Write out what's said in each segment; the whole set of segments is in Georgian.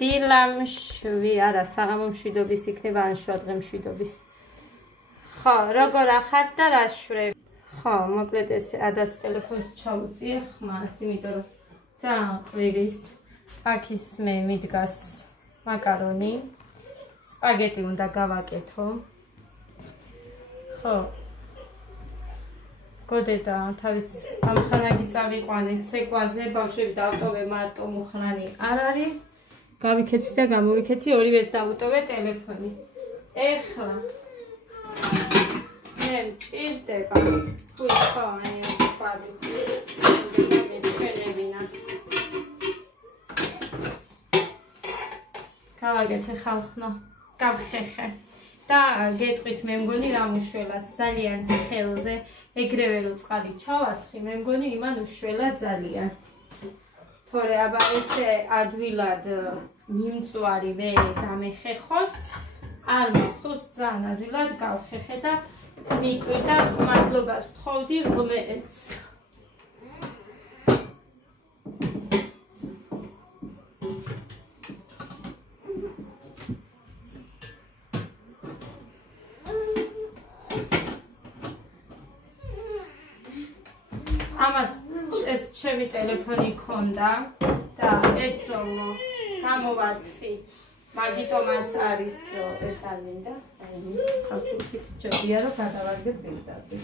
დილამშვი, არა, საღამო მშვიდობის იქნება, ან შუადღე მშვიდობის. ხო, როგორ ახართ და რა შვრები? ხო, მოკლედ ეს ადას ტელეფონს ჩაუწიე ხმას, იმიტომ რომ ძალიან ყვირის. აქ ის მე მიდგას მაკარონი, სპაგეტი უნდა გავაკეთო. ხო. გოდედა თავის ამხანაგი წავიყვანეთ ცეკვაზე, ბავშვები დავტოვე მარტო მუხრანი არ არის. გავიქეცი და გამოვიქეცი, ორივეს დავუტოვე ტელეფონი. ეხლა მე მჭირდება ფუჩქანი ფადი. გავაკეთე ხალხნო, გავხეხე. და გეტყვით მე მგონი რა უშველად ძალიან ცხელზე ეგრევე რო წყალი ჩავასხი მე მგონი იმან უშველა ძალიან თორე აბა ესე ადვილად მიმწვარი მე გამეხეხოს არ მახსოვს ძალიან ადვილად გავხეხე და მიკვირდა მადლობას ვთხოვდი ღმერთს ამას ეს ჩემი ტელეფონი ქონდა და ეს რომ გამოვართვი მაგიტომაც არის რომ ეს არ მინდა აი საფუძით ჯობია რომ გადავარდებ პირდაპირ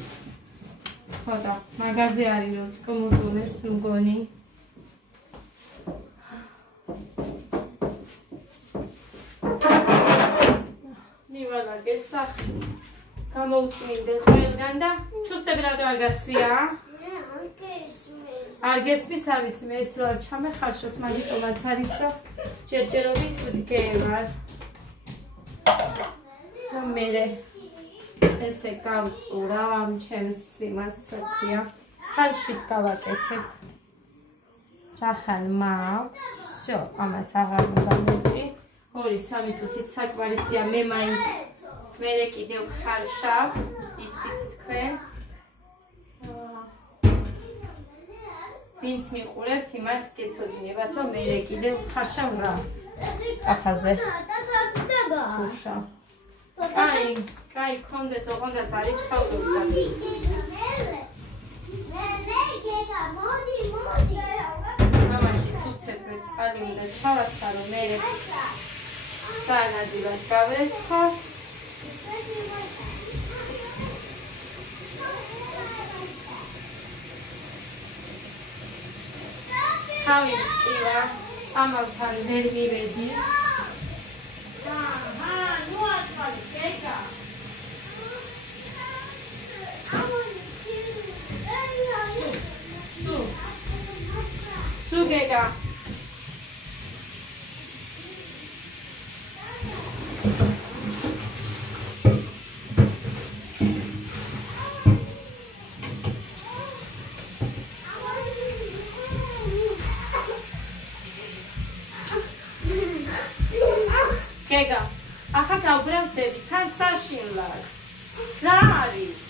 ხო და მაღაზია არის რომ წკმურდულებს მგონი მივალა გესახი გამოუწმინდე ყველგან და ჩუსტებრად არ გაცვია არ გესმის არ ვიცი მე ეს რა ჩამეხარშოს მაგიტომაც არის რომ ჯერჯერობით ვდგევარ და მე ესე გავწურა ამ ჩემს იმას რა ქვია ხალშით გავაკეთებ რახან მაქვს всё ამას აღარ მოგამოვიდი 2-3 წუთით საკმარისია მე მაინც მე კიდევ ხარშავ იცით თქვენ ვინც მიყურებთ იმათ გეცოდინებათ რომ მე კიდევ ხარშავ რა კაფაზე თუშა კაი კონდეს ოღონდაც არის ჩხავდოს და მამაში ცუცებ წყალი უნდა ჩავასხა რომ მე სანადირად გავეცხო თავი მტკივა, წამალთან ვერ მივედი. ნუ აცვალი, გეგა. სუ გეგა. გეგა, ახლა გავბრაზდები თან საშინლად. რა არის?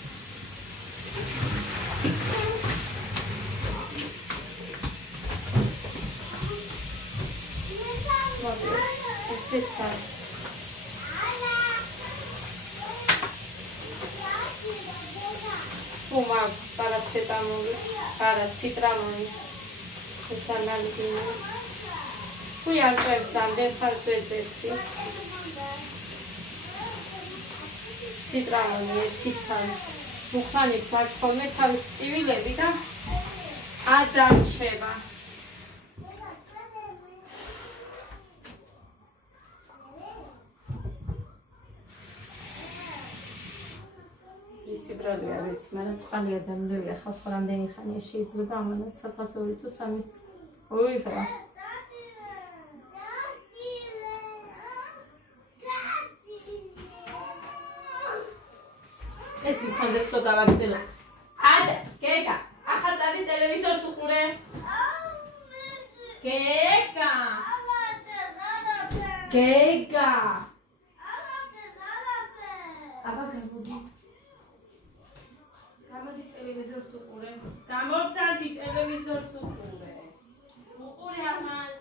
ესეცას. უმა, პარაცეტამოლი, ციტრამონი. ეს ანალიზინი. Pui antreb zdam fals vedzesti. Citramoni, citsan. Muxanis var ხოლმე თავის ტივილები და ადარჩება. ისი ბრალი არ ვიცი, მაგრამ წყალი ადამიანია ხალხო რამდენი ხანია შეიძლება ამანაც სადღაც 2 თუ 3 ოიღა. ეს მქონდეს სოდა ვაგზელო. ადა, გეგა, ახლა წადი ტელევიზორს უყურე. გეგა. გეგა. აბა გამოდი. გამოდი ტელევიზორს უყურე. გამოვწადი ტელევიზორს უყურე. უყურე ამას.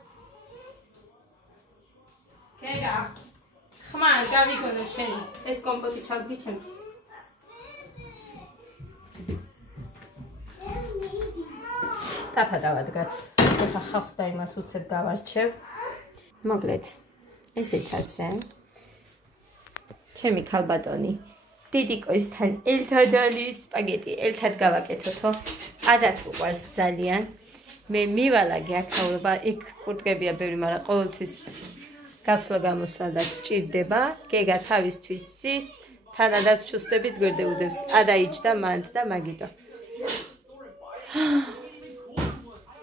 ეგა. ხმარ გავიგონო შენ. ეს კომპოტი ჩავდგი ჩემთვის. დაფადავადგათ. ეხა ხავს და იმას უცებ გავარჩევ. მოკლედ. ესეც ასე. ჩემი ქალბატონი. დიდიკოსთან ერთად არის სპაგეტი. ერთად გავაკეთოთო. ადას უყვარს ძალიან. მე მივალაგე აქაურობა, იქ კურტკებია ბევრი, მაგრამ ყოველთვის გასვლა გამოსვლა და ჭირდება. გეგა თავისთვის სის, თანადას ჩუსტების გვერდეუდებს. ადა იჯდა მანდ და მაგიტო.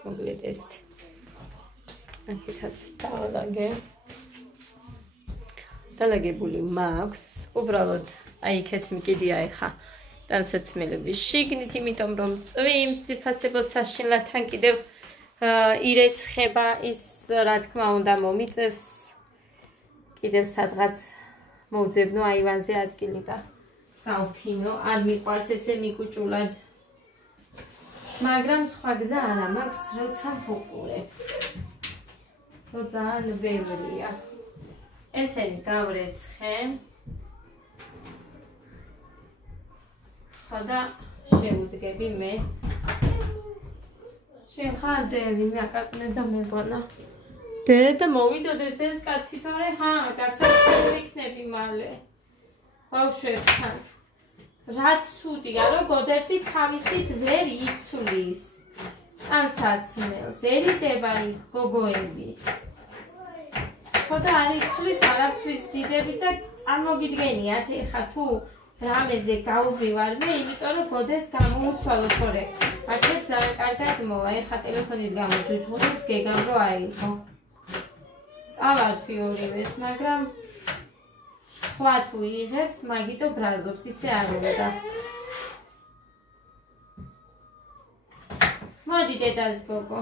მოკლედ ესეთ. აქეთაც დავალაგე. დალაგებული მაქვს. უბრალოდ აი იქეთ მიკიდია ეხა. ტანსაცმელების შიგნით, იმიტომ რომ წვიმს ვიფასებო საშინლათან კიდევ ირეცხება ის რა თქმა უნდა მომიწევს კიდევ სადღაც მოვძებნო აივანზე ადგილი და გავფინო არ მიყვარს ესე მიკუჭულად მაგრამ სხვა გზა არა მაქვს როცა ვუყურებ რო ძალიან ბევრია ესენი გავრეცხე ხოდა შევუდგები მე შენ ხარ დელი მაკაკნე და მეგონა დედა მოვიდოდეს ეს კაცი თორე გასაცდელი იქნები მალე ბავშვებთან რაც ცუდია რომ გოდერძი თავისით ვერ იცვლის ტანსაცმელს ერიდება იქ გოგოების ხოდა არ იცვლის არაფრის დიდები და წარმოგიდგენიათ ეხა თუ რამეზე გავვივარ მე იმიტომ რომ გოდეს გამოუცვალო თორე აქეთ ძალიან კარგად მოვა ეხა ტელეფონის გამო ჯუჯღუდებს გეგამ რო აიღო წავარქვი ორივეს მაგრამ სხვა თუ იღებს მაგიტო ბრაზობს ისე არ უნდა მოდი დედას გოგო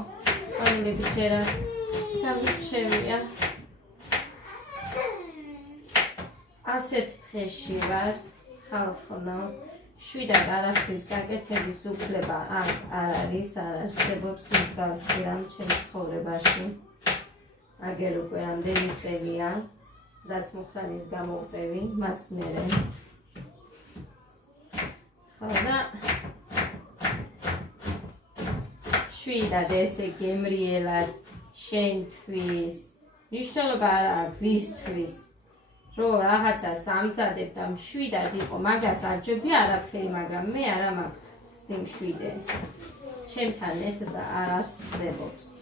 წონილები ჯერა დავიჩევია ასეთ დღეში ვარ ხალხო შვიდად არაფრის გაკეთების უფლება არ არის არ არსებობს მსგავსი რამ ჩემს ცხოვრებაში აგერ უკვე რამდენი წელია რაც მუხრანის გამოვყევი მას მერე ხოდა შვიდად ესე გემრიელად შენთვის მნიშვნელობა არ აქვს ვისთვის რო რაღაცას ამზადებ და მშვიდად იყო მაგას არ ჯობია არაფერი მაგრამ მე არა მაქვს სიმშვიდე ჩემთან ეს არ არსებობს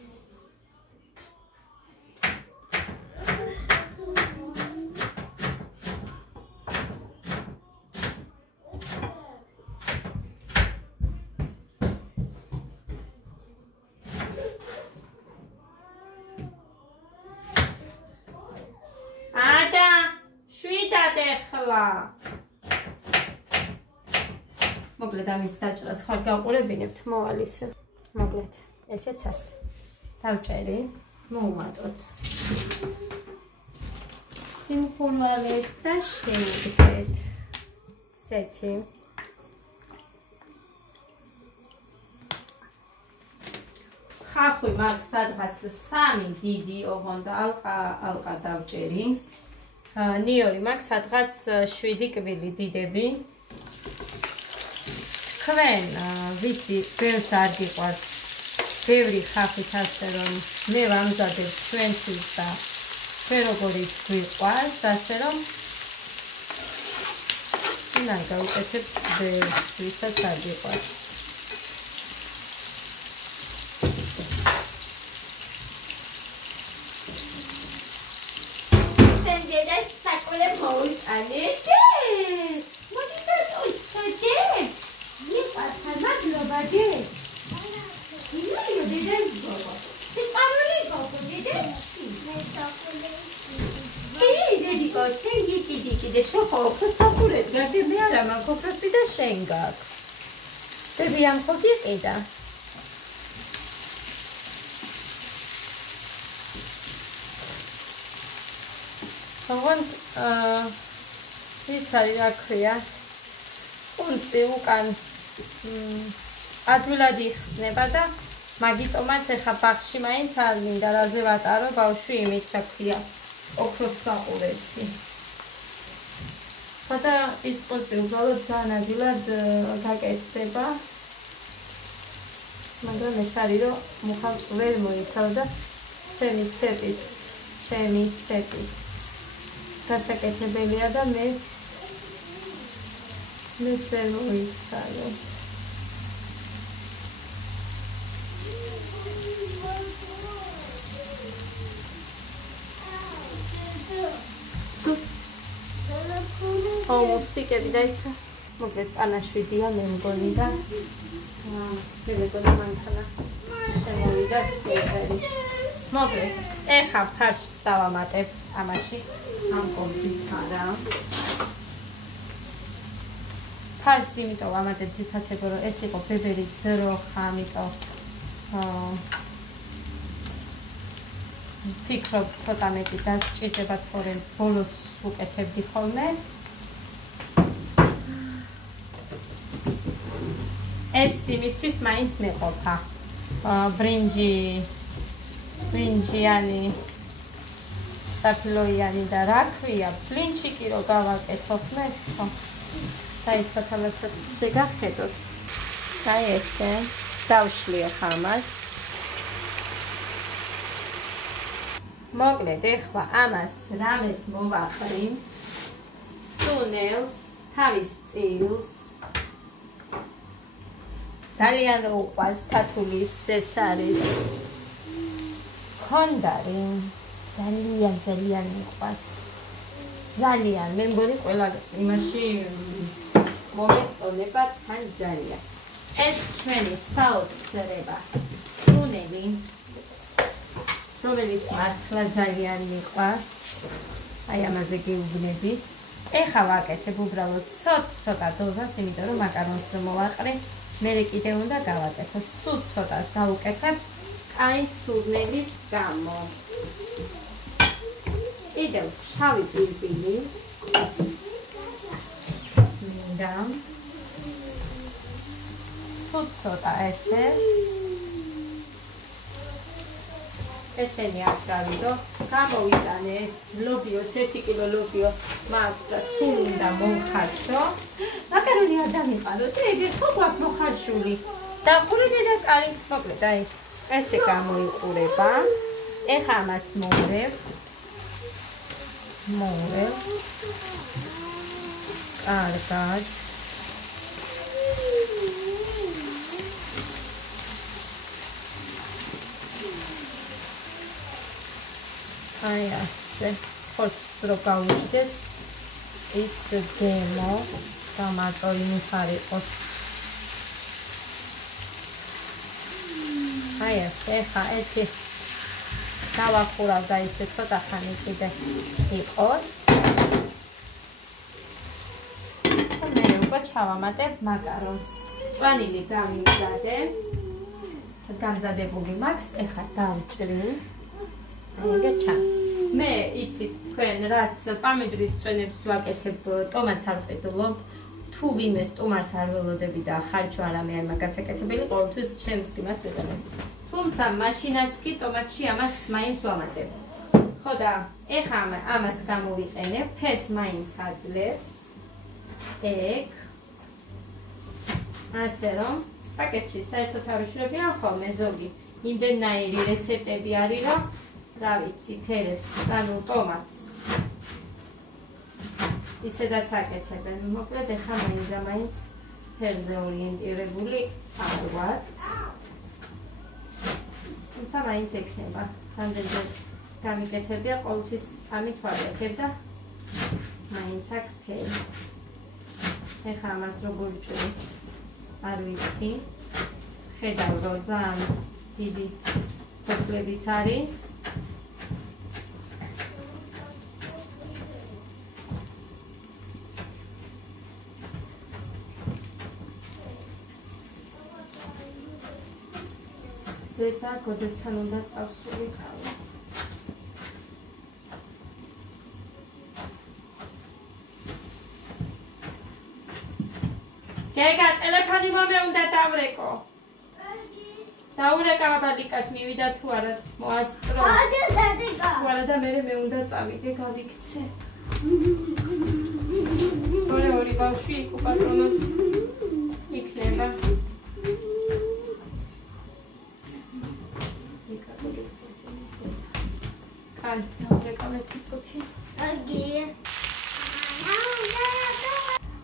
მოკლედ ამის დაჭრას ხარ გავყურებინებთ მოვალისე მოკლედ ესეც ასე დავჭერი მოუმატოთ სიმხურვალეს და შევუდგეთ ესეთი ხახვი მაქვს სადღაც 3 დიდი ოღონდ ალყა დავჭერი ნიორი მაქვს სადღაც 7 კვილი დიდები თქვენ ვიცი ბევრს არ გიყვარს ბევრი ხახით ასე რომ მე ვამზადებ თქვენთვის და თქვენ როგორიც გვიყვარს ასე რომ უნდა გავუკეთებ ბევრს ვისაც არ გიყვარს მე არა მაქვს ოქროსი და შენ გაქვს. დებიან ხო გიყიდა? ოღონდ ის არის რა ქვია? კუნწი უკან ადვილად იხსნება და მაგიტომაც ეხა ბაღში მაინც არ მინდა რაზე ვატარო ბავშვი იმით რა ქვია. ოქროს საყურეთი. ხოდა ის ყოცი უბრალოდ ძალიან ადვილად გაკეთდება. მაგრამ ეს არის რომ მუხა ვერ მოიცავდა ჩემი ცეპიც გასაკეთებელია და მეც ვერ მოიცავე. მუსიკები დაიცა. მოკლედ პანაშვიდია მე მგონი და მე მგონი მანქანა შემოვიდა სიერი. მოკლედ ეხა ფარშს დავამატებ ამაში ამ კობზით არა. ფარს იმიტომ ვამატებ თვითასებო რომ ეს იყო ბებერი ძროხა, ამიტომ ფიქრობ ცოტა მეტი დასჭირდება თორემ ბოლოს უკეთებდი ხოლმე. ეს იმისთვის მაინც მეყოფა. ბრინჯიანი საფილოიანი და რა ქვია, ფლინჩიკი რო გავაკეთოთ მე, ხო. დაიცვათ ამასაც შეგახედოთ. აი ესე, დავშლი ახლა ამას. მოკლედ ეხლა ამას რამეს მოვაყრი. სუნელს, თავის წილს. ძალიან რო უყვარს თათულის ეს არის ქონდარი. ძალიან მიყვარს. ძალიან, მე მგონი ყველა იმაში მომეწონება თან ძალიან. ეს ჩვენი საოცრება სუნელი, რომელიც მართლა ძალიან მიყვარს. აი ამაზე გეუბნებით. ეხლა ვაკეთებ უბრალოდ ცოტა დოზას, იმიტომ რომ მაკარონს რომ მოვაყრე, მე კიდე უნდა გავაკეთო. სულ ცოტას გავუკეთებ აი სურნელის გამო. კიდევ შავი პილპილი. მინდა სულ ცოტა ესენი აკრავიდო. გამოვიტანე ეს ლობიოც 1 კილო ლობიო მაქვს და სულ უნდა მომხარშო. მაკარონი არ დამიყაროთ, ეგრე ხო გვაქვს მოხარშული. დახურეთ და კარი, მოკლედ აი ესე გამოიყურება. ეხლა ამას მოვრევ. კარგად. აი ასე, ხორცს რო გავუჯდეს ის გემო და მარტო იმით არ იყოს. აი ასე, ხა ერთი დავახურავ და ისე ცოტა ხანი კიდე იყოს. და მე უკვე ჩავამატებ მაკარონს. წვანილი გამიმზადე. გამზადებული მაქვს, ეხლა დავჭრი. ეგ ჩანს. მე იცით თქვენ რაც პამიდურის წვენებს ვაკეთებ, ტომატს არ ვყიდულობ. თუ ვინმე სტუმარს არ ველოდები და ხარჯვა არ ამე არ მაგასაკეთებელი, ყოველთვის ჩემს იმას ვიყენებ. თუმცა მაშინაც კი ტომატში ამას მაინც ვამატებ. ხო და ეხლა ამას გამოვიყენებ, ფერს მაინც აძლევს. ეგ ასე რომ პაკეტში საერთოდ არ ვიშურებიან ხოლმე ზოგი იმდენაირი რეცეპტები არის, რომ რა ვიცი, ფერებს, ანუ ტომატს ისედაც აკეთებენ. მოკლედ ეხლა მაინც ფერზე ორიენტირებული არ ვართ. თუმცა მაინც ექნება. რამდენჯერ გამიკეთებია, ყოველთვის ამით ვაკეთებ და მაინც აქ ფერი. ეხლა ამას როგორ ვჭრი არ ვიცი. ხედავ რომ ძალიან დიდი ფოთლებიც არის. და გოდესთან უნდა წავსულიყავი. გეგა, ტელეფონი მომე უნდა დავრეკო. დაურეკავა ბალიკას მივიდა თუ არა მოასწრო. თუ არა და მე უნდა წავიდე გავიქცე. ორი ბავშვი იქ უპატრონოდ იქნება. კაი, დაურეკავეთ იწუთი.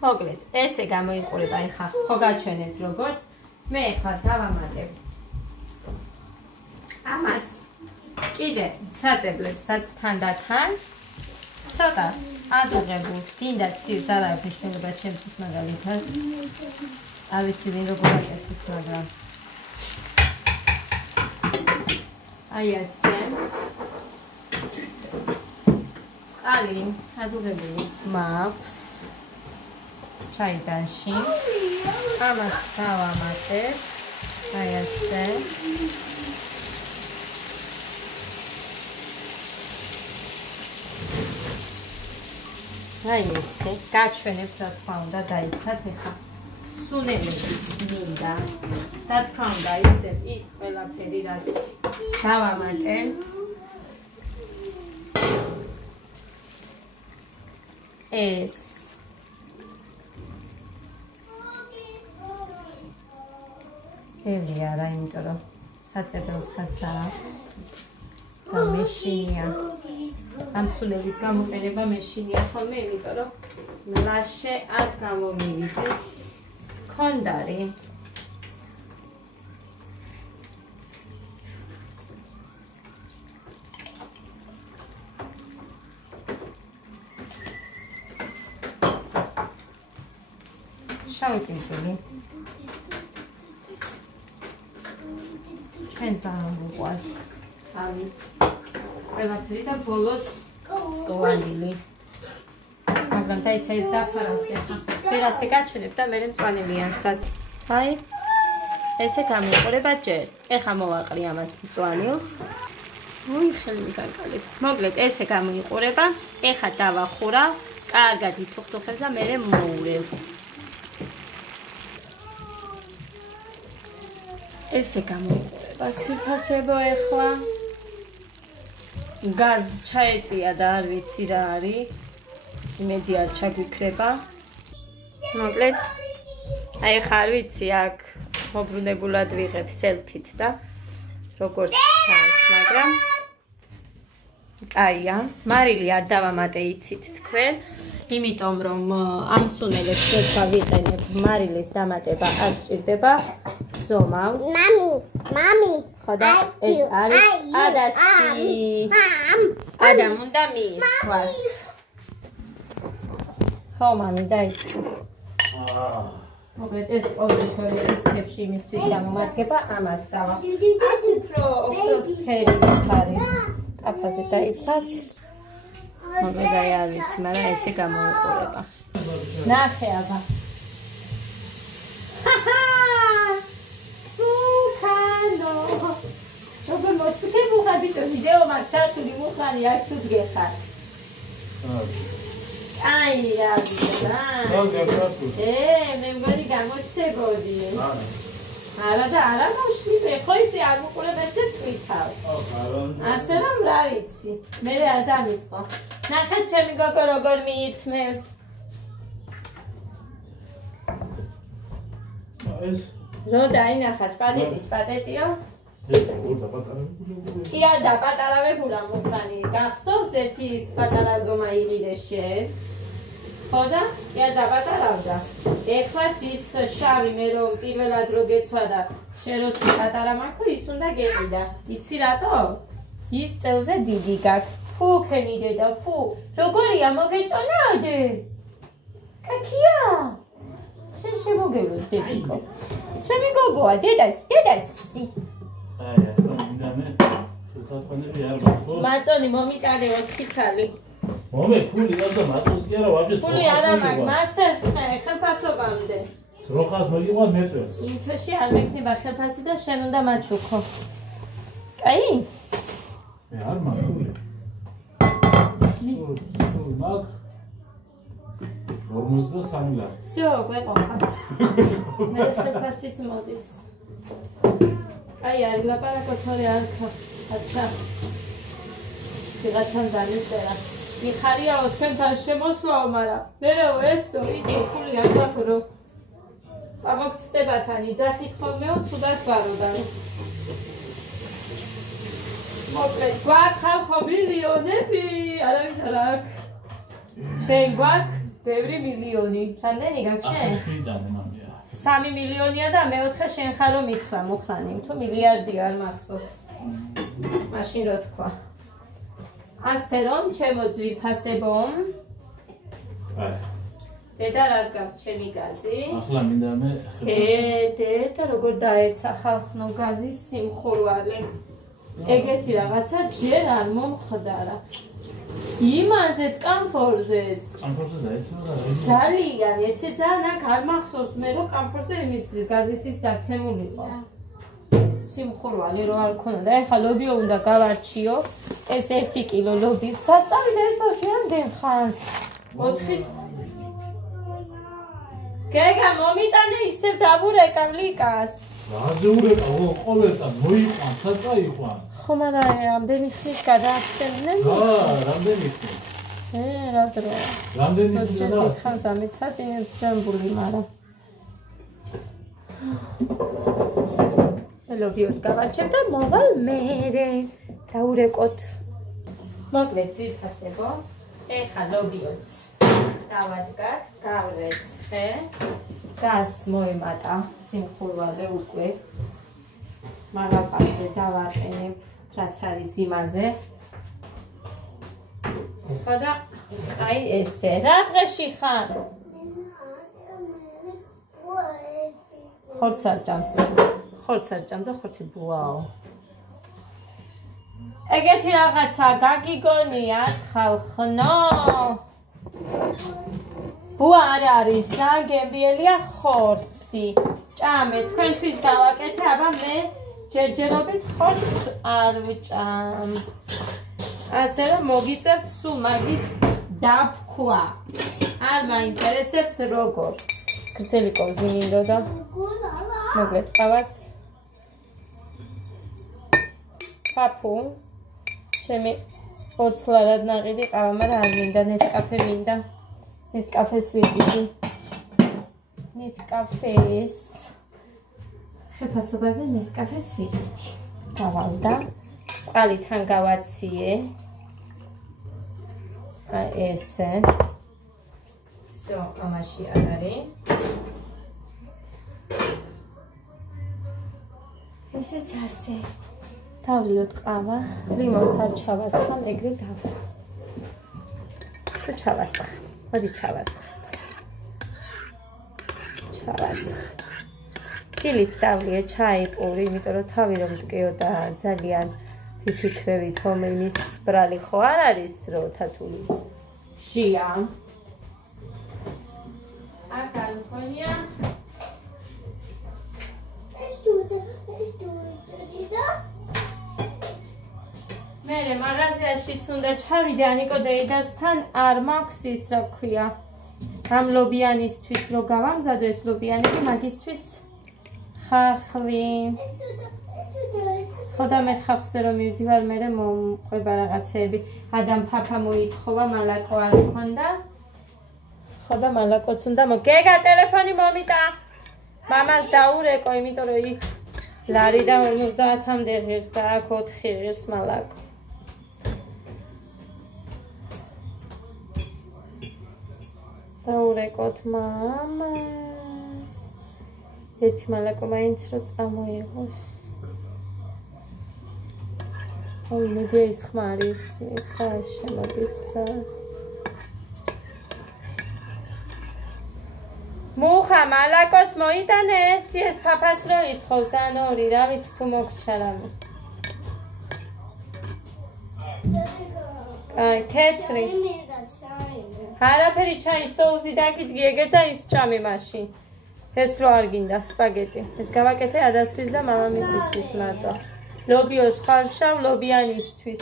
მოკლედ, ესე გამოიყურება ეხა. ხო გაჩვენეთ როგორც მე ეხლა დავამატებ. ამას კიდე საწებლებსაც თანდათან ცოტა ადუღებულს გინდა ცივს არ აქვს მნიშვნელობა ჩემთვის მაგალითად არ ვიცი ვინ როგორ აკეთებს მაგრამ აი ასე წყალი ადუღებულიც მაქვს ჩაიდანში ამას დავამატებ აი ასე აი ესე გაჩვენებთ რა თქმა უნდა დაიცათ ეხა სუნელებიც მინდა რა თქმა უნდა ისე ის ყველაფერი რაც დავამატებ ეს ელი არა იმიტომ რომ საწებელსაც აქვს და მეშინია ამ სუნების გამოყენება მეშინია ხოლმე იმიტომ რომ მლაშე არ გამომივიდეს ქონდარი შავი პინკი ჩვენ ძალიან გვყვარს ავი ყველაფერი და ბოლოს წვანილი მაგრამ დაიცა ეს დაფარავს ეხა ჯერ ასე გაჩვენებ და მერე მწვანილიანსაც აი ესე გამოიყურება ჯერ ეხა მოვაყრი ამას მწვანილს უი ხელი მიგაკალებს მოკლედ ესე გამოიყურება ეხა დავახურა კარგად ითუხთუხებს და მერე მოურევ ესე გამოიყურება ციფასებო ეხლა გაზ ჩაეწია და არ ვიცი რა არის იმედი არ ჩაგვიქრება მოკლედ აი ხა არ ვიცი აქ მოbrunებულად ვიღებ სელფით და როგორც ჩანს მაგრამ აია მარილი არ დავამატე იცით თქვენ იმიტომ რომ ამ სუნელებს როცა ვიყენებ მარილის დამატება არ სჭირდება ზომავ მამი ხოდა ეს არის ადასი ადამ უნდა მიირთვას ხო მამი დაიცი მოკლედ ეს ყოველთვის ეს თებში იმისთვის გამომადგება ამას დავა აქ უფრო ოქროსფერი არის აფაზე დაიცათ მოკლედ აი არ ვიცი მაგრამ ესე გამოიყურება ნახე აბა როგორ მოსუქე მუხა ბიჭო ვიდეო მაგ ჩართული მუხანი არ თუ დგეხარ აი რა ვიდა მე მგონი გამოჩნდებოდი არა და არა მოშლიბე ხო იცი არ მოყურებ ესე ტვითავ ასე რომ რა ვიცი მე არ დამიწყო ნახეთ ჩემი გოგო როგორ მიირთმევს ეს რო დაინახა სპაგეტიო ია და პატარავებულა მუხანი გახსოვს ერთი ის პატარა ზომა იღიდე შენ ხო და ია და პატარავდა ეხლაც ის შავი მე რომ პირველად რო გეცვა და შენ რო პატარა მაქვს ის უნდა გეყიდა იცი რატო ის წელზე დიდი გაქვს ფუ ქენი დედა ფუ როგორია მოგეწონაოდე კაკია შენ შემოგევლოს დედიკო ჩემი გოგოა დედასი მაწონი მომიტანე 4 ცალი მომე ფული და მასოს კი არა ვაჭრე ფული არა მაგ მასეს ხელფასობამდე სროხას მოგიყვან მეწვევს ინთოში არ მექნება ხელფასი და შენ უნდა მაჩუქო კაი მე არ მაგული სულ მაგ 53 ლარი всё გვეყო მე ხელფასიც მოდის აი არის ლაპარაკოთორე არ ქა. აჩა. ვიღაცამ დაიწერა. მიხარიაო თქვენთან შემოსვლაო, მაგრამ მერეო ესო ისო ფული არ გაქვს რომ წამოგწდებათ ან იძახით ხოლმეო ცუდად ვაროდან. მოკლედ გვაქვს ხალხო მილიონები, არავის არ აქვს. ჩვენ გვაქვს ბევრი მილიონი. რამდენი გაქვს შენ? 3 მილიონია და მეოთხე შენ ხარ რომ მითხრა მოხრანი, თუ მილიარდი არ მახსოვს. მაშინ რო თქვა. ასთე რომ ჩემო ძვირფასებო. დედა რას გავს ჩემი გაზი? ახლა მინდა მე დედა როგორ დაეცა ხალხნო გაზის სიმხურვალი. ეგეთი რაღაცა ჯერ არ მომხდარა. იმაზეც კამფორზეც. კამფორზე დაეცა და ძალიან ესე ძალიან აქ არ მახსოვს მე რომ კამფორზე იმის გაზის ის დაცემულიყო. სიმხურვალი რო არ ქონოდა. ეხლა ლობიო უნდა გავარჩიო. ეს 1 კილო ლობი. საწავიდა ესო შენ ხანს. 4-ის გეგა მომიტანე ისევ დაბურეკა ლიკას. რაზე ურეკა ყოველწად მოიყვან, საწაიყვან. ხო მაგრამ რამდენი ხნის გადააცემდნენ? რამდენი ხნის? რა დრო. რამდენი ხნის და ხანს ამიცატინებს ჯამბული, მაგრამ ლობიოს გავარჩევ და მოვალ მერე. დაურეკოთ. მოკლედ ძირფასებო. ეხა ლობიოს დავადგათ, გავრეცხე. გას მოემატა სიმხურვალე უკვე. მაგაპარზე დავაყენებ, რაც არის იმაზე. ხო და აი ესე. რა დღეში ხარ? ხორცარჭამს. ხორცარჭამს და ხორცი ბუაო. ეგეთი რაღაცა გაგიგონიათ ხალხნო. ბუა არ არის, ძალიან გემრიელია ხორცი. ჭამე, თქვენთვის გავაკეთე, აბა მე ჯერჯერობით ხორცს არ ვჭამ. ასე რომ მოგიწევთ სულ მაგის დაფქვა. არ მაინტერესებს როგორ. გრძელი კოვზი მინდოდა. მოკლედ ყავაც. პაპუ. ჩემი ოცლარად ნაყიდი ყავა, მაგრამ არ მინდა ნესკაფე მინდა. ნესკაფეს ვიყიდი. ნესკაფეს. შეფასებაზე ნესკაფეს ვიყიდი. გავალდა. წყალთან გავაციე. აი ესე. всё, ამაში არ არის. ესეც ასე. დავლიოთ ყავა. ლიმონს არ ჩავასხამ, ეგრე დავა. თუ ჩავასხამ. მოდი ჩავასხათ. ჩავასხათ. დილით დავლიე ჩაი პური, იმიტომ რომ თავი რომ მტკიოდა ძალიან ვიფიქრებით, რომ იმის ბრალი ხო არ არის, რომ თათულის ჟია. აქ არ მქონია. მერე მაღაზიაშიც უნდა ჩავიდე ანიკო დეიდასთან, არ მაქვს ის რა ქვია. ამ ლობიანისთვის რო გავამზადო ეს ლობიანები, მაგისთვის ხახვი. ხო და მე ხახვზე რომ მივდივარ, მერე მომყვება რაღაცეები. ადამ ფაფა მოითხოვა, მალაკო არ მქონდა. ხო და მალაკოც უნდა გეგა ტელეფონი მომიტა. მამას დაურეკო, იმიტომ რომ იქ ლარიდან 50-მდე ღირს და აქ 4 ღირს მალაკო. დაურეკოთ მამას. ერთი მალაკო მაინც რო წამოიღოს. ой, მედი ის ხმარის, ის ხარ შემოგისცა. მუხა მალაკოც მოიტანე ერთი ეს ფაფას რო ითხოვს ან 2, რა ვიცი თუ მოგრჩა რამე. აი, თეთრი. არაფერი ჩაი სოუსი დაგიდგი ეგერ და ის ჭამე მაშინ. ეს რო არ გინდა სპაგეტი. ეს გავაკეთე ადასთვის და მამამისისთვის მარტო. ლობიოს ხალშავ ლობიანისთვის.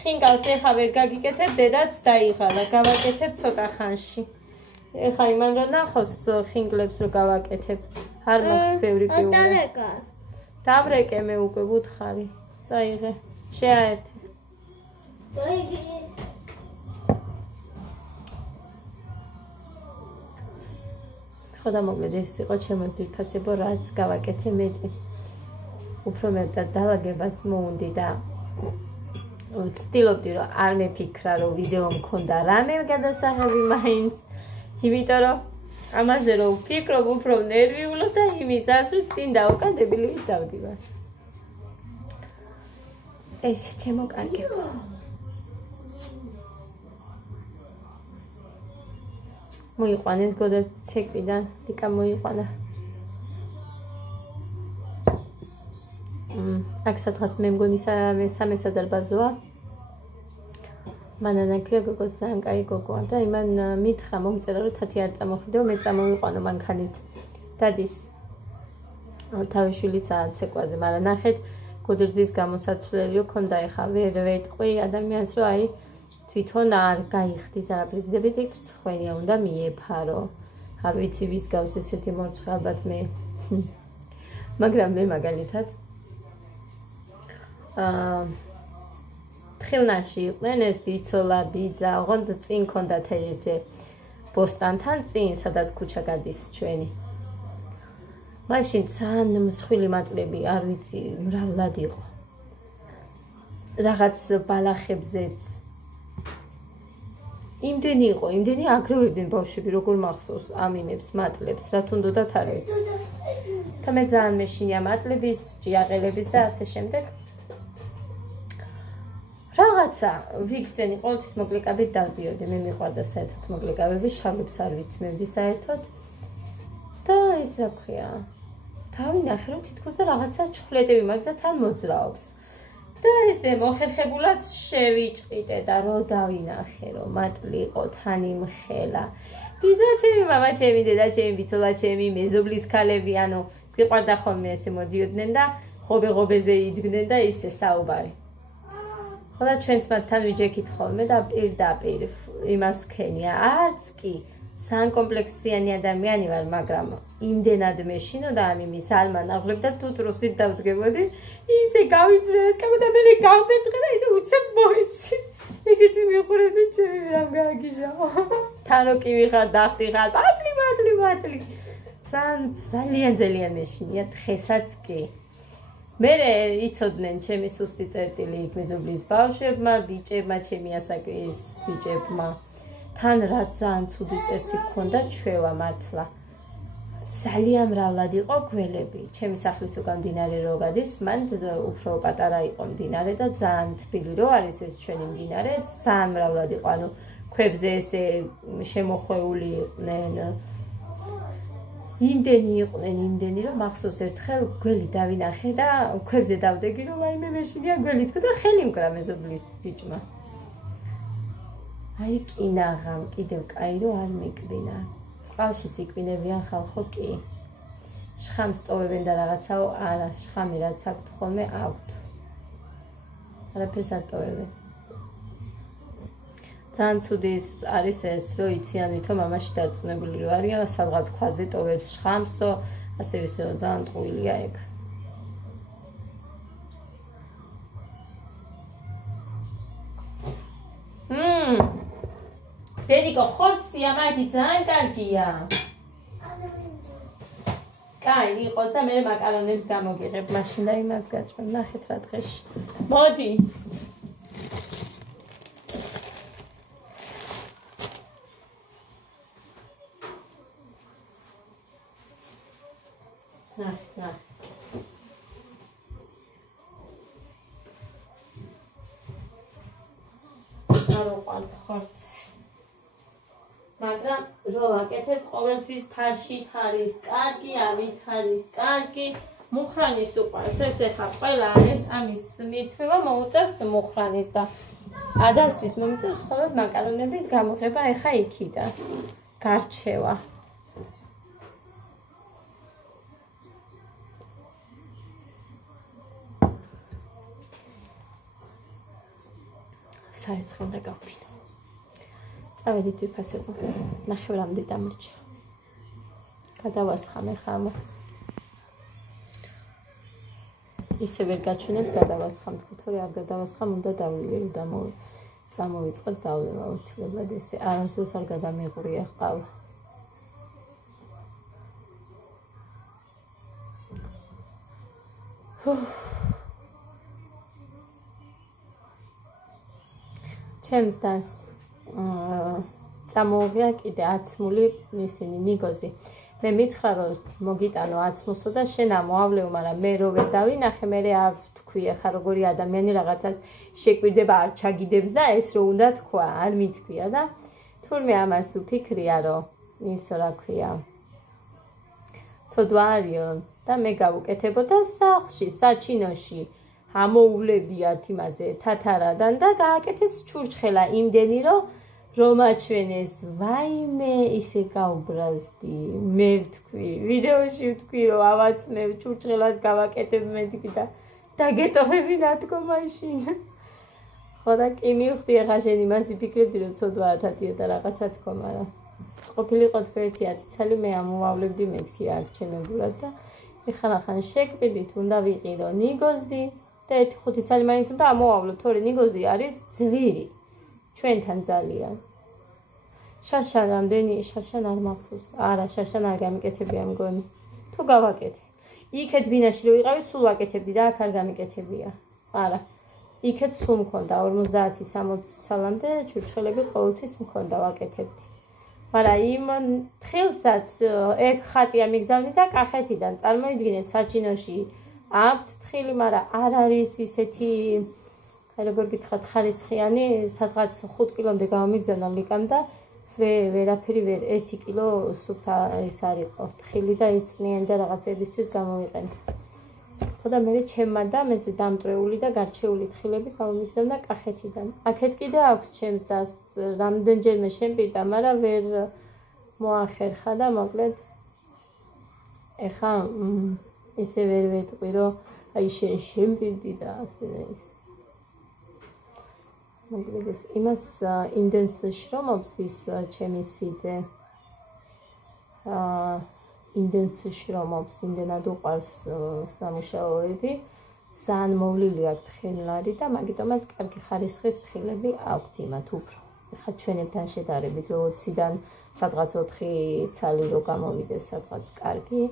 ხინგალს ეხა ვერ გაგიკეთებ, დედაც დაიღალა. გავაკეთებ ცოტა ხანში. ეხა იმან რომ ნახოს ხინგლებს რო გავაკეთებ. არ მაქვს ბევრი პიულა. დაბრეკე მე უკვე ვუთხარი. წაიღე. შეაერთე. ხოდა მოკლედ ეს იყო ჩემო ძვირფასებო, რაც გავაკეთე მეტი. უფრო მეტად დაალაგებას მოუნდი და ვცდილობდი რომ არ მეფიქრა რომ ვიდეო მქონდა რამე გადასაღები მაინც. იმიტომ რომ ამაზე რომ ვფიქრობ უფრო ნერვიულობ და იმის ასვით წინ დავკანდებული დავდივარ. ეს ჩემო კარგებო. მოიყვანეს გოდა ცეკვიდან, ლიკა მოიყვანა. აქ სადღაც მე მგონი სამესა დარბაზოა. მანანა ქვია გოგოს ძალიან კაი გოგოა და იმან მითხრა მომწერა რომ თათი არ წამოხვიდეო, მე წამოვიყვანო მანქანით. დადის თავისშვილიც ცეკვაზე, მაგრამ ნახეთ გოდერძის გამოსაცვლელიო ქონდა ეხა ვერ ვეტყვი ადამიანს რომ აი თვითონ არ გაიხდის არაფრის ძებით იქ ხვენია უნდა მიეფარო. არ ვიცი ვის გავს ესეთი მორცხვი ალბათ მე. მაგრამ მე მაგალითად თხილნაში იყვნენ ეს ბიცოლა, ბიძა, ოღონდ წინ ქონდათ ესე ბოსტანთან წინ, სადაც ქუჩა გადის ჩვენი. მაშინ ძალიან მსხვილი მატლები, არ ვიცი, მრავლად იყო. რაღაც ბალახებზეც. იმდენი იყო, იმდენი აგროვებდნენ ბავშვები, როგორ მახსოვს ამ იმებს, მატლებს, რა თუნდოდათ არ ვიცი. და მე ძალიან მეშინია მატლების, ჭიაყელების და ასე შემდეგ. რაღაცა ვიგრძენი ყოველთვის მოკლიკაბით დავდიოდი, მე მიყვარდა საერთოდ მოკლიკაბები, შავებს არ ვიცმევდი საერთოდ. და ის რა ქვია, დავინახე რომ თითქოს რაღაცა ჩხვლეტები მაგზათ არ მოძრაობს. და ესე მოხერხებულად შევიჭყიდე და რო დავინახე რომ მატლი იყო თანი მხელა. ბიძა ჩემი, მამა ჩემი, დედა ჩემი, ბიცოლა ჩემი, მეზობლის ქალები, ანუ გვიყვარდა ხოლმე ესე მოდიოდნენ და ღობე-ღობეზე იდგნენ და ისე საუბარი. ხოდა ჩვენც მათთან ვიჯექით ხოლმე და პირდაპირ იმას ვქენია, არც კი სანკომპლექსიანი ადამიანი ვარ, მაგრამ იმდენად მეშინო და ამ იმის არ მანაღვლებ და თუ დროსით დავდგებოდი, ისე გავიძრე ეს კაბო და მე გავდერთხე და ისე უცებ მოიცი. ეგეთი მიყურებდი ჩემი რამ გააგიჟაო. თან რო კი ვიხარ, დახტი ხარ, მატლი. ძალიან მეშინია დღესაც კი. მე იცოდნენ ჩემი სუსტი წერტილი იქ მეზობლის ბავშვებმა, ბიჭებმა, ჩემი ასაკის ბიჭებმა. თან რა ძალიან ცუდი წესი გქონდა ჩვევა მართლა. ძალიან მრავლად იყო გველები. ჩემი სახლის უკან მდინარე რო გადის, მან უფრო პატარა იყო მდინარე და ძალიან თბილი რო არის ეს ჩვენი მდინარე, ძალიან მრავლად იყო, ანუ ქვებზე ესე შემოხვეული იყვნენ. იმდენი იყვნენ, რომ მახსოვს ერთხელ გველი დავინახე და ქვებზე დავდეგი, რომ აი მე მეშინია გველი თქო და ხელი მკრა მეზობლის ბიჭმა. აი კინაღამ კიდევ კაი რო არ მიკბინა. წყალშიც იკვინებიან ხალხო კი. შხამს ტოვებენ და რაღაცაო არა, შხამი რაც აქვთ ხოლმე აქვთ. არაფერს არ ტოვებენ. ძალიან ცუდი არის ეს, რომ იციან ვითომ მამაში დარწმუნებული რო არიან, სადღაც ქვაზე ტოვებს შხამსო, ასე ისე ძალიან ტყუილია ეგ. დედიკო ხორცია, მაგი ძალიან კარგია. კაი, იყოს და მე მაკარონებს გამოგიღებ, მაშინ და იმას გაჭმევ, ნახეთ რა დღეში. მოდი. მაგრამ რო ვაკეთებ ყოველთვის ფარშით არის კარგი, ამით არის კარგი, მუხრანის უყვარს. ეს ეხა ყველა ეს ამის მირთმევა მოუწევს მუხრანის და ადასთვის მომიწევს ხოლმე მაკარონების გამოღება ეხა იქიდან. გარჩევა. საერცხელ და გავფინო. წავედით ვიფასებო. ნახევრამდე დამრჩა. გადავასხამ ეხა ამას. ისე ვერ გაჩვენებ გადავასხამთ, თორე არ გადავასხამ, უნდა დავლიე და წამოვიწყებ დავლევა აუცილებლად ესე არასდროს არ გადამეღვრია ყავა. ჩემს დას წამოვიღია კიდე 10 მული ისინი ნიგოზი. მე მითხრა რომ მოგიტანო 10 მულსო და შენ ამოავლევ, მაგრამ მე რო ვერ დავინახე, მე არ თქვი ახლა როგორი ადამიანი რაღაცას შეკვირდება არ ჩაგიდებს და ეს რო უნდა თქვა, არ მითქვია და თურმე ამას ვფიქრია რომ ისო რა ქვია. ცოდვარიო და მე გავუკეთებოდა სახლში, საჩინოში. ამოუვლებიათ იმაზე თათარადან და გააკეთეს ჩურჩხელა იმდენი რომ აჩვენეს ვაიმე ისე გაუბრაზდი მე ვთქვი ვიდეოში ვთქვი რომ ავაცნებ ჩურჩხელას გავაკეთებ მეთქი და დაგეტოვები რატო მაშინ ხო და კი მივხვდი ახლა შენ იმას იფიქრებდი რომ ცოდვაათათია და რაღაცა თქო მაგრამ ყოფილიყო თქვენი 10 წელი მე ამოვავლებდი მეთქი აქ ჩემებურად და ეხლა შეკვირდით უნდა ვიყირო ნიგოზი და 1-5 წელი მაინც უნდა ამოვავლო, თორე ნიგოზი არის ძვირი. ჩვენთან ძალიან. შარშან რამდენი შარშან არ მახსოვს. არა, შარშან არ გამიკეთებია მგონი. თუ გავაკეთე. იქეთ ბინაში რო ვიყავი, სულ ვაკეთებდი და აქ არ გამიკეთებია. არა. იქეთ სულ მქონდა 50-60 წლამდე ჩურჩხელები ყოველთვის მქონდა ვაკეთებდი. მაგრამ იმ თხილსაც ეგ ხატია მიგზავნი და კახეთიდან წარმოიდგინე საჩინოში აქვთ თხილი, მაგრამ არ არის ისეთი, როგორ გითხრათ, ხარისხიანი, სადღაც 5 კილომდე გამომიგზავნა ლიკამ და ვერაფერი ვერ 1 კილო სუფთა ის არისო თხილი და ის წვნიანი და რაღაცებისთვის გამოვიყენე. ხო და მე ჩემმა და მეზე დამტრეული და გარჩეული თხილები გამომიგზავნა კახეთიდან. აქეთ კიდე აქვს ჩემს დას რამდენჯერმე შემპირდა, მაგრამ ვერ მოახერხა და მოკლედ ეხა ესე ვერ ვეტყვი რომ აი შენ შემპირდი და ასე ის. მოკლედ ეს იმას იმდენს შრომობს ის ჩემი სიძე. იმდენს შრომობს, იმდენად უყვარს სამუშაოები. ძალიან მოვლილი აქვს თხილარი და მაგიტომაც კარგი ხარისხის თხილები აქვთ იმათ უფრო. ეხლა ჩვენებთან შედარებით 20-დან სადღაც 4 ცალი რო გამოვიდეს სადღაც კარგი.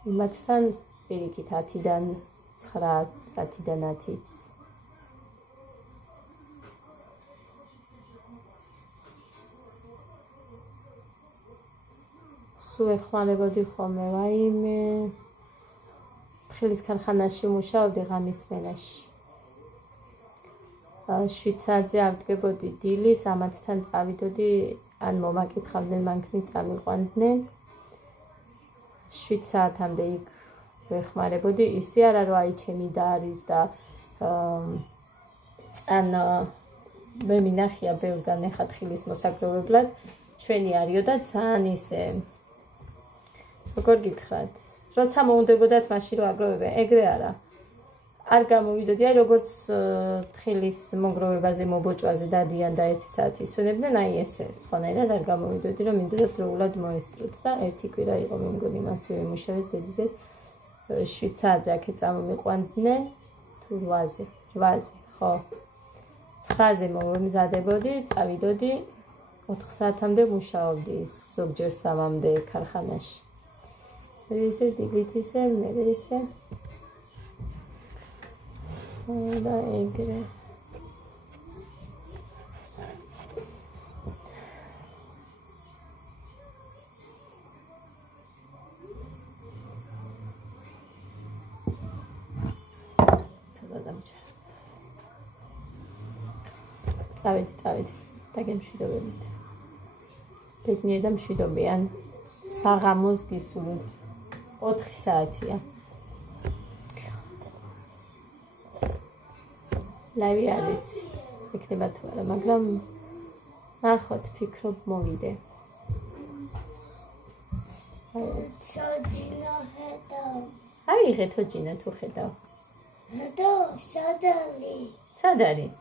იმათთან პირიქით 10-დან 9-ც, 10-დან 10-ც. სულ ეხმარებოდი ხოლმე, ვაიმე. თხილის ქარხანაში მუშაობდი ღამის სმენაში. 7 საათზე ავდგებოდი დილის, ამათთან წავიდოდი, ან მომაკითხავდნენ, მანქნით წამიყვანდნენ. 7 საათამდე იქ ვეხმარებოდი, ისე არა რომ აი ჩემი და არის და ან მე მინახია ბევრგან ეხა თხილის მოსაგროვებლად, ჩვენი არისო და ძალიან ისე როგორ გითხრათ, როცა მოუნდებოდათ მაშინ რომ აგროვებე, ეგრე არა. არ გამოვიდოდი, აი როგორც თხილის მოგროვებაზე, მობოჭვაზე დადიან და 1 საათი ისვენებდნენ, აი ესე, სხვანაირად არ გამოვიდოდი, რომ მინდოდა დროულად მოესწროთ და ერთი კვირა იყო მე მგონი მასივე მუშაობ ზედიზედ 7 საათზე აქეთ წამომიყვანდნენ, თუ 8-ზე, ხო. 9-ზე მომზადებოდი, წავიდოდი, 4 საათამდე მუშაობდი ის ზოგჯერ 3-მდე ქარხანაში. ისე დილით ისე, მე ისე და ეგრე. წავედი და გემშვიდობებით. ბედნიერ და მშვიდობიან საღამოს გისურვებთ. 4 საათია. ლაივი არ ვიცი, იქნება თუ არა, მაგრამ ნახოთ, ფიქრობ მოვიდე. Sodina ხედავ. აიღე თოჯინა თუ ხედავ. ხედავ, სად არის? სად არის?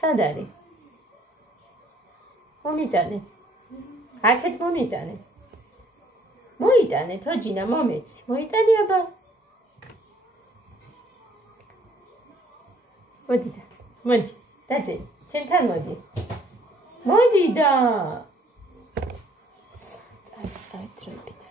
სად არის? მომიტანე. აქეთ მომიტანე. მოიტანე თოჯინა მომეცი. მოიტანე აბა. მოდი და მოდი დაჯე ჩემთან მოდი მოდი და წავით დროებით